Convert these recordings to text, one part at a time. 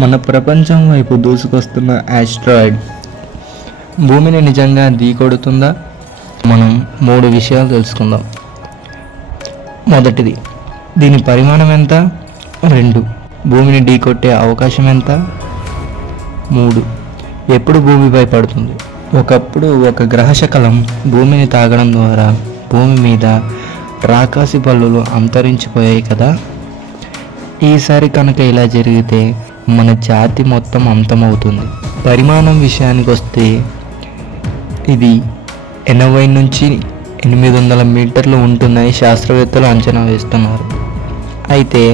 మన ప్రపంచం వైపు దూసుకొస్తున్న ఆస్ట్రాయిడ్ భూమిని నిజంగా ఢీకొడుతుందా? మనం 3 విషయాలు తెలుసుకుందాం. మొదటిది, దీని పరిమాణం ఎంత? 2, భూమిని ఢీకొట్టే అవకాశం ఎంత? 3, ఎప్పుడు భూమిపై పడుతుంది? ఒకప్పుడు ఒక గ్రహశకలం భూమిని తాగడం ద్వారా భూమి మీద రాకాసి పళ్ళులు అంతరించిపోయాయి కదా. ఈసారి కనుక ఇలా జరిగితే మన జాతి మొత్తం అంతమవుతుంది. పరిమాణం విషయానికి వస్తే ఇది 80 నుంచి 800 మీటర్లు ఉంటుందని శాస్త్రవేత్తలు అంచనా వేస్తున్నారు. అయితే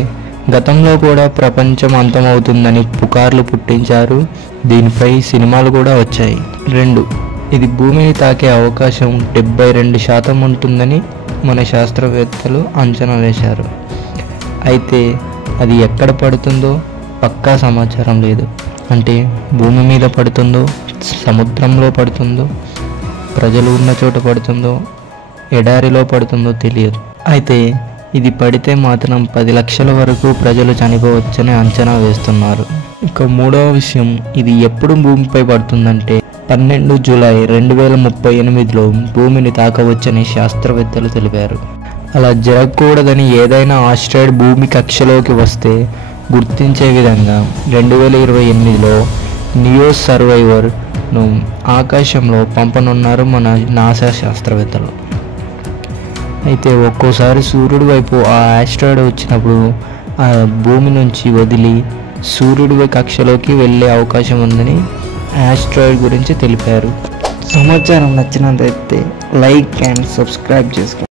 గతంలో కూడా ప్రపంచం అంతమవుతుందని పుకార్లు పుట్టించారు. దీనిపై సినిమాలు కూడా వచ్చాయి. 2, ఇది భూమిని తాకే అవకాశం 72% ఉంటుందని మన శాస్త్రవేత్తలు అంచనా వేశారు. అయితే అది ఎక్కడ పడుతుందో పక్కా సమాచారం లేదు. అంటే భూమి మీద పడుతుందో, సముద్రంలో పడుతుందో, ప్రజలు ఉన్న చోట పడుతుందో, ఎడారిలో పడుతుందో తెలియదు. అయితే ఇది పడితే మాత్రం 10 లక్షల వరకు ప్రజలు చనిపోవచ్చని అంచనా వేస్తున్నారు. ఇక 3వ విషయం, ఇది ఎప్పుడు భూమిపై పడుతుందంటే 12 జూలై 2038లో భూమిని తాకవచ్చని శాస్త్రవేత్తలు తెలిపారు. అలా జరగకూడదని ఏదైనా ఆస్ట్రాయిడ్ భూమి కక్షలోకి వస్తే గుర్తించే విధంగా 2028లో నియో సర్వైవర్ను ఆకాశంలో పంపనున్నారు మన నాసా శాస్త్రవేత్తలు. అయితే ఒక్కోసారి సూర్యుడి వైపు ఆ ఆస్ట్రాయిడ్ వచ్చినప్పుడు ఆ భూమి నుంచి వదిలి సూర్యుడి కక్షలోకి వెళ్ళే అవకాశం ఉందని ఆస్ట్రాయిడ్ గురించి తెలిపారు. సమాచారం నచ్చినట్లయితే లైక్ అండ్ సబ్స్క్రైబ్ చేసుకోండి.